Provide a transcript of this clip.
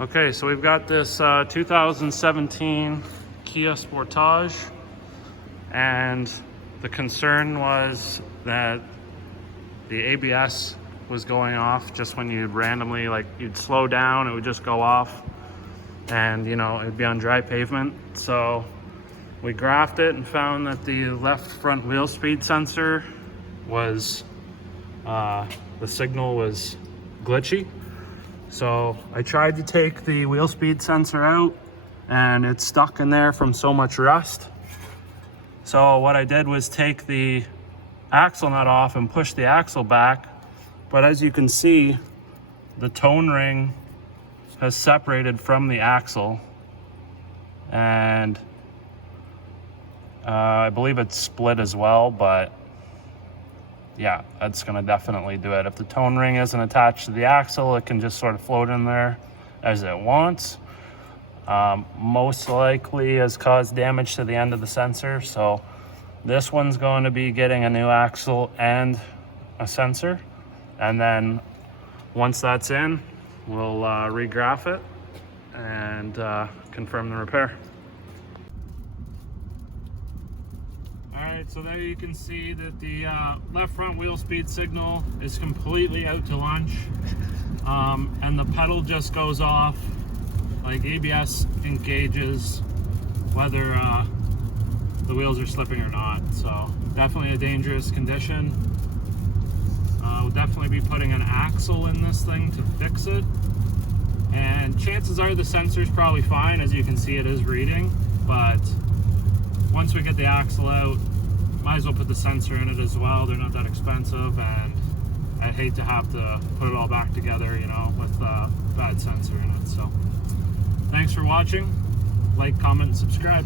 Okay, so we've got this 2017 Kia Sportage, and the concern was that the ABS was going off just when you'd randomly, like, you'd slow down, it would just go off, and you know, it'd be on dry pavement. So we graphed it and found that the left front wheel speed sensor was, the signal was glitchy. So I tried to take the wheel speed sensor out and it's stuck in there from so much rust. So what I did was take the axle nut off and push the axle back. But as you can see, the tone ring has separated from the axle, and I believe it's split as well, but yeah, that's gonna definitely do it. If the tone ring isn't attached to the axle, it can just sort of float in there as it wants. Most likely has caused damage to the end of the sensor. So this one's going to be getting a new axle and a sensor. And then once that's in, we'll regraph it and confirm the repair. Alright, so there you can see that the left front wheel speed signal is completely out to lunch, and the pedal just goes off, like ABS engages whether the wheels are slipping or not. So definitely a dangerous condition. We'll definitely be putting an axle in this thing to fix it, and chances are the sensor's probably fine. As you can see, it is reading, but once we get the axle out, might as well put the sensor in it as well. They're not that expensive, and I'd hate to have to put it all back together, you know, with a bad sensor in it. So thanks for watching. Like, comment, and subscribe.